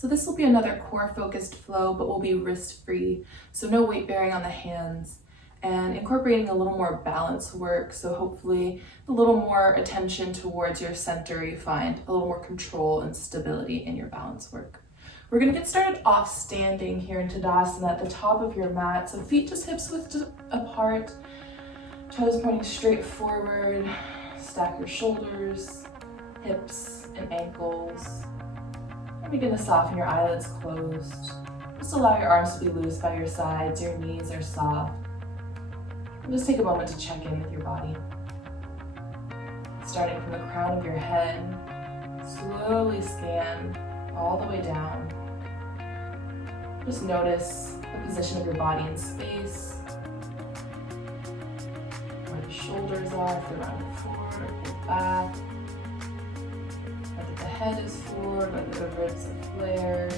So this will be another core focused flow, but will be wrist free. So no weight bearing on the hands, and incorporating a little more balance work. So hopefully a little more attention towards your center. You find a little more control and stability in your balance work. We're gonna get started off standing here in Tadasana at the top of your mat. So feet just hips width apart, toes pointing straight forward. Stack your shoulders, hips, and ankles. And begin to soften your eyelids closed. Just allow your arms to be loose by your sides, your knees are soft. And just take a moment to check in with your body. Starting from the crown of your head, slowly scan all the way down. Just notice the position of your body in space, where the shoulders are, if they're rounded forward or back, whether the head is forward, whether the ribs are flared,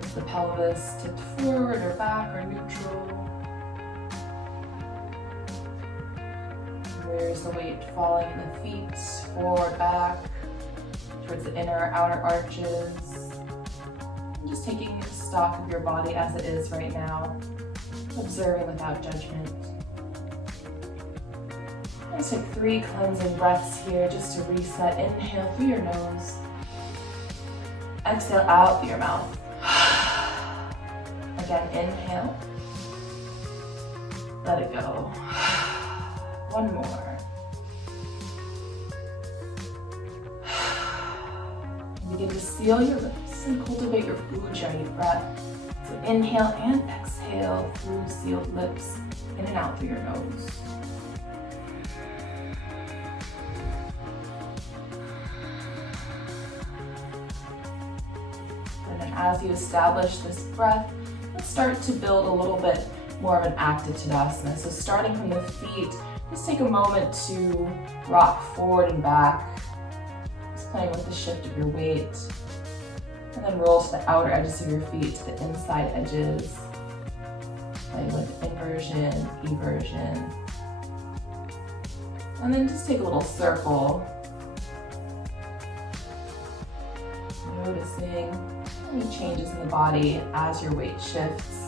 if the pelvis tipped forward or back or neutral. Where's the weight falling in the feet, forward, back, towards the inner or outer arches. And just taking stock of your body as it is right now, observing without judgment. Let's take 3 cleansing breaths here just to reset. Inhale through your nose. Exhale out through your mouth. Again, inhale. Let it go. One more. Begin to seal your lips and cultivate your Ujjayi breath. So inhale and exhale through sealed lips, in and out through your nose. And then as you establish this breath, let's start to build a little bit more of an active Tadasana. So starting from the feet, just take a moment to rock forward and back, just playing with the shift of your weight. And then roll to the outer edges of your feet, to the inside edges, playing with inversion, eversion. And then just take a little circle, noticing any changes in the body as your weight shifts.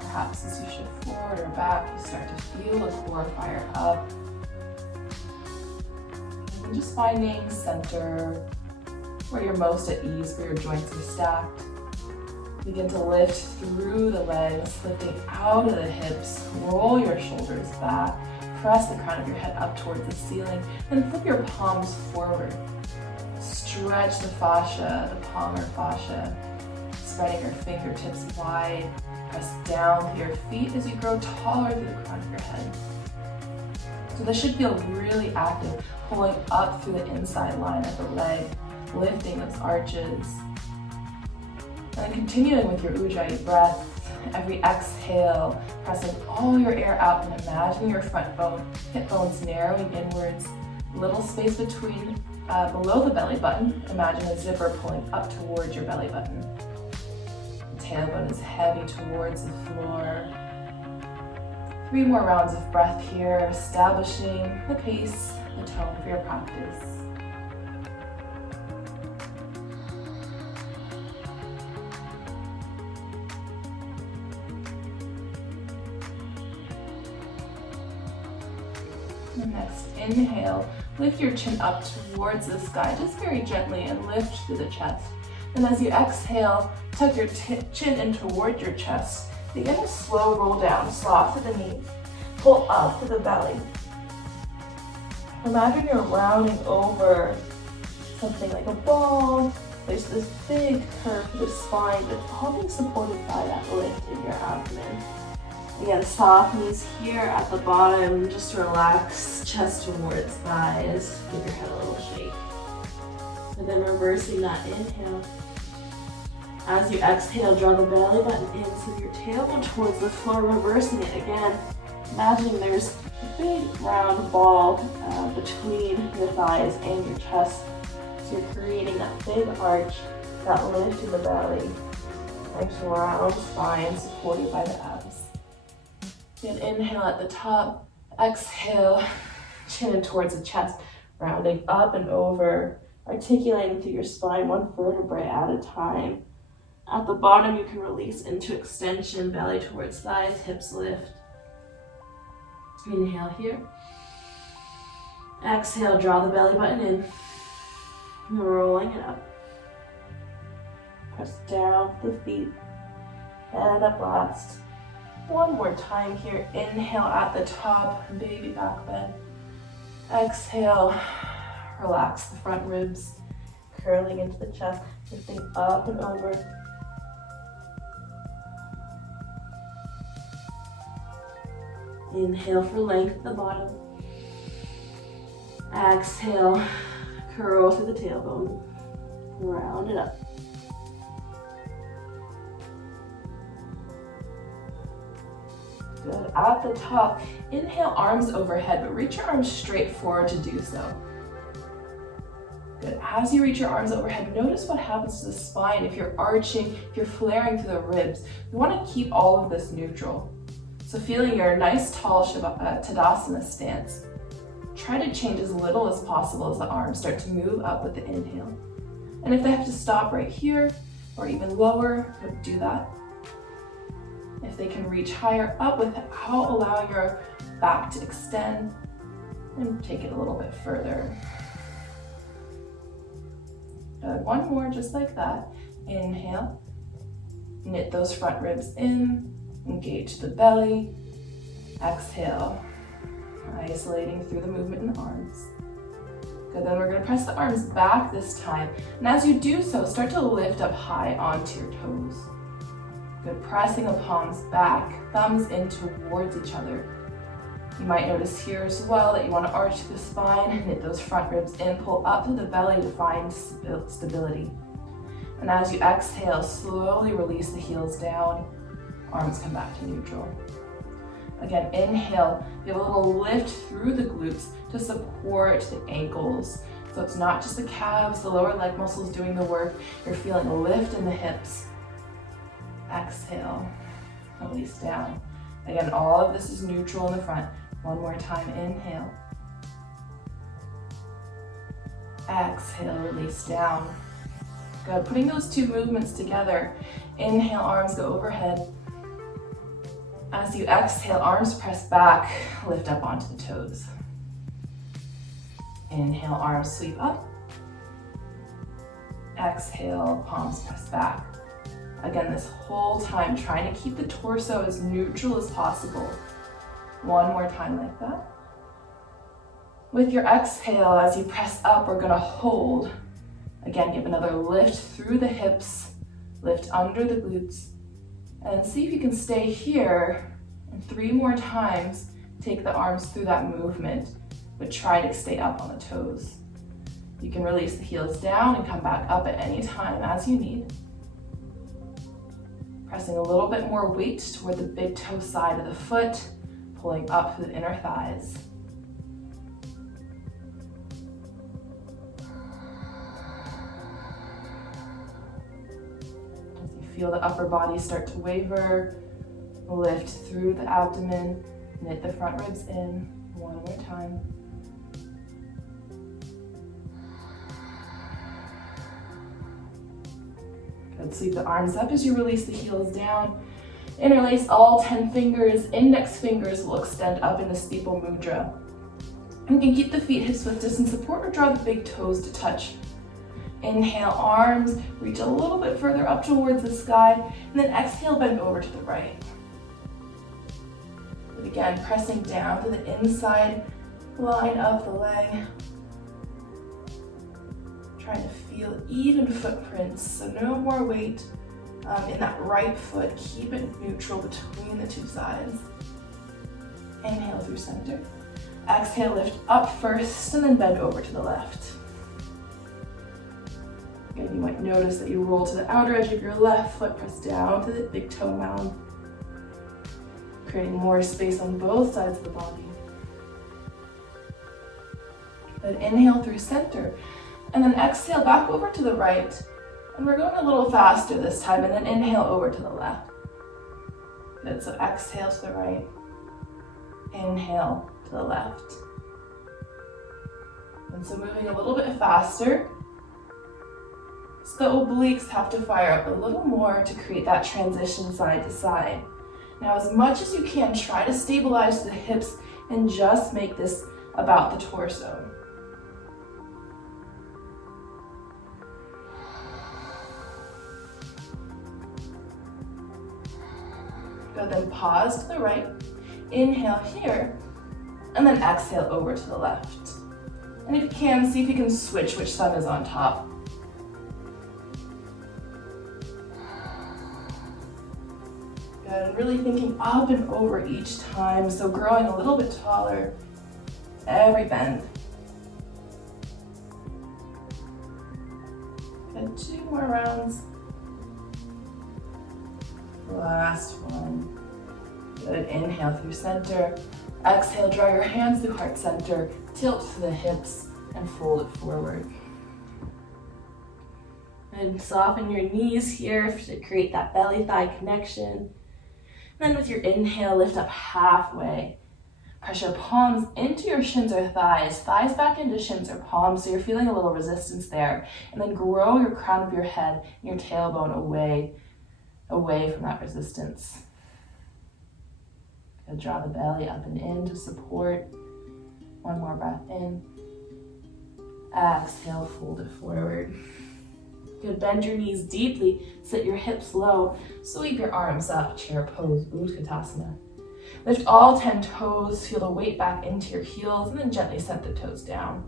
Perhaps as you shift forward or back, you start to feel the core fire up. And just finding center, where you're most at ease, where your joints are stacked. Begin to lift through the legs, lifting out of the hips. Roll your shoulders back. Press the crown of your head up towards the ceiling. Then flip your palms forward. Stretch the fascia, the palmar fascia. Spreading your fingertips wide. Press down through your feet as you grow taller through the crown of your head. So this should feel really active, pulling up through the inside line of the leg, lifting those arches. And then continuing with your Ujjayi breath, every exhale, pressing all your air out and imagine your front bone, hip bones narrowing inwards, little space between, below the belly button. Imagine a zipper pulling up towards your belly button. Tailbone is heavy towards the floor. 3 more rounds of breath here, establishing the pace, the tone of your practice. And next, inhale, lift your chin up towards the sky, just very gently, and lift through the chest. And as you exhale, tuck your chin in toward your chest. Begin a slow roll down, soft to the knees. Pull up to the belly. Imagine you're rounding over something like a ball. There's this big curve to the spine, but it's all being supported by that lift in your abdomen. Again, soft knees here at the bottom. Just relax chest towards thighs. Give your head a little shake. And then reversing that inhale. As you exhale, draw the belly button in, so your tailbone towards the floor, reversing it again. Imagining there's a big round ball between your thighs and your chest. So you're creating that big arch, that lift in the belly. Nice round spine supported by the abs. Then inhale at the top, exhale, chin in towards the chest, rounding up and over articulating through your spine, one vertebrae at a time. At the bottom, you can release into extension, belly towards thighs, hips lift. Inhale here. Exhale, draw the belly button in. Rolling it up. Press down the feet. And up last. One more time here. Inhale at the top, baby back bend. Exhale, relax the front ribs, curling into the chest, lifting up and over. Inhale for length at the bottom. Exhale, curl through the tailbone. Round it up. Good. At the top, inhale, arms overhead, but reach your arms straight forward to do so. Good. As you reach your arms overhead, notice what happens to the spine. If you're arching, if you're flaring through the ribs, you want to keep all of this neutral. So feeling your nice tall Tadasana stance, try to change as little as possible as the arms start to move up with the inhale. And if they have to stop right here or even lower, do that. If they can reach higher up without allowing your back to extend, and take it a little bit further. Good. One more just like that. Inhale, knit those front ribs in, engage the belly. Exhale, isolating through the movement in the arms. Good, then we're going to press the arms back this time. And as you do so, start to lift up high onto your toes. Good, pressing the palms back, thumbs in towards each other. You might notice here as well that you want to arch the spine, knit those front ribs in, pull up to the belly to find stability. And as you exhale, slowly release the heels down, arms come back to neutral. Again, inhale, give a little lift through the glutes to support the ankles. So it's not just the calves, the lower leg muscles doing the work, you're feeling a lift in the hips. Exhale, release down. Again, all of this is neutral in the front. One more time, inhale. Exhale, release down. Good, putting those two movements together. Inhale, arms go overhead. As you exhale, arms press back, lift up onto the toes. Inhale, arms sweep up. Exhale, palms press back. Again, this whole time, trying to keep the torso as neutral as possible. One more time like that. With your exhale, as you press up, we're gonna hold. Again, give another lift through the hips, lift under the glutes, and see if you can stay here. And 3 more times, take the arms through that movement, but try to stay up on the toes. You can release the heels down and come back up at any time as you need. Pressing a little bit more weight toward the big toe side of the foot, pulling up through the inner thighs. As you feel the upper body start to waver, lift through the abdomen, knit the front ribs in. One more time. Good, sweep the arms up as you release the heels down. Interlace all 10 fingers. Index fingers will extend up into steeple mudra. You can keep the feet hips width distance apart or draw the big toes to touch. Inhale, arms reach a little bit further up towards the sky, and then exhale, bend over to the right. But again, pressing down to the inside line of the leg. Trying to feel even footprints, so no more weight in that right foot. Keep it neutral between the two sides. Inhale through center. Exhale, lift up first and then bend over to the left. Again, you might notice that you roll to the outer edge of your left foot, press down to the big toe mound, creating more space on both sides of the body. Then inhale through center. And then exhale back over to the right. And we're going a little faster this time, and then inhale over to the left. Good, so exhale to the right. Inhale to the left. And so moving a little bit faster. So the obliques have to fire up a little more to create that transition side to side. Now, as much as you can, try to stabilize the hips and just make this about the torso. Good, then pause to the right, inhale here, and then exhale over to the left. And if you can, see if you can switch which thumb is on top. Good, and really thinking up and over each time, so growing a little bit taller every bend. Good, 2 more rounds. Last one. Good, inhale through center. Exhale, draw your hands through heart center, tilt to the hips, and fold it forward. And soften your knees here to create that belly-thigh connection. Then with your inhale, lift up halfway. Press your palms into your shins or thighs, thighs back into shins or palms, so you're feeling a little resistance there. And then grow your crown of your head and your tailbone away from that resistance. Good, draw the belly up and in to support. One more breath in. Exhale, fold it forward. Good, bend your knees deeply, sit your hips low, sweep your arms up, chair pose, Utkatasana. Lift all 10 toes, feel the weight back into your heels, and then gently set the toes down.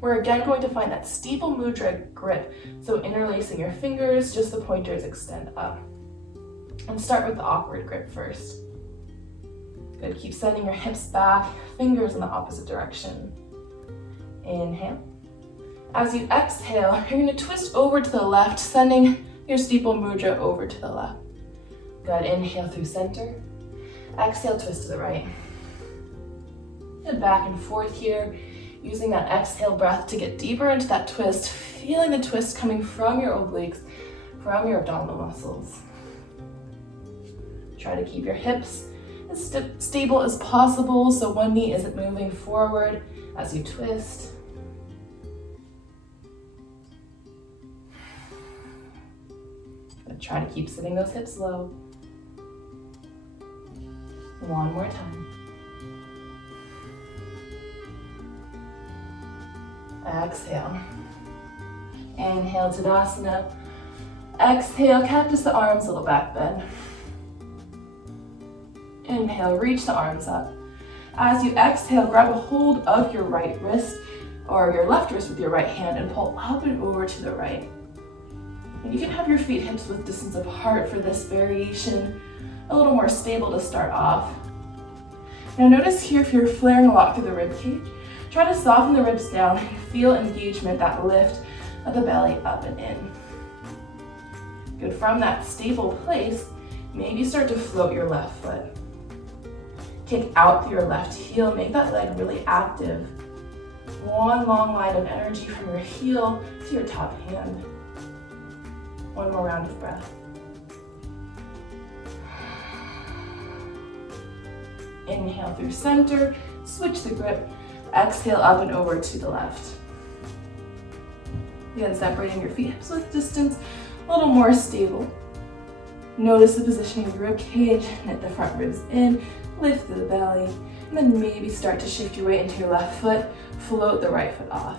We're again going to find that steeple mudra grip, so interlacing your fingers, just the pointers extend up. And start with the awkward grip first. Good, keep sending your hips back, fingers in the opposite direction. Inhale. As you exhale, you're going to twist over to the left, sending your steeple mudra over to the left. Good, inhale through center. Exhale, twist to the right. Good, back and forth here, using that exhale breath to get deeper into that twist, feeling the twist coming from your obliques, from your abdominal muscles. Try to keep your hips as stable as possible, so one knee isn't moving forward as you twist. But try to keep sitting those hips low. One more time. Exhale. Inhale, Tadasana. Exhale, cactus the arms, little back bend. Inhale, reach the arms up. As you exhale, grab a hold of your right wrist or your left wrist with your right hand and pull up and over to the right. And you can have your feet hips width distance apart for this variation, a little more stable to start off. Now notice here if you're flaring a lot through the rib cage, try to soften the ribs down and feel engagement, that lift of the belly up and in. Good, from that stable place, maybe start to float your left foot. Kick out through your left heel, make that leg really active. One long line of energy from your heel to your top hand. One more round of breath. Inhale through center, switch the grip, exhale up and over to the left. Again, separating your feet hips width distance, a little more stable. Notice the positioning of your rib cage, knit the front ribs in, lift through the belly, and then maybe start to shift your weight into your left foot, float the right foot off.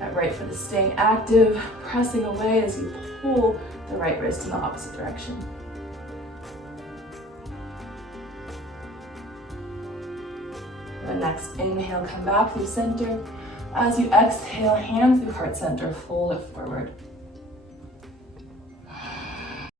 That right foot is staying active, pressing away as you pull the right wrist in the opposite direction. The next inhale, come back through center. As you exhale, hands through heart center, fold it forward.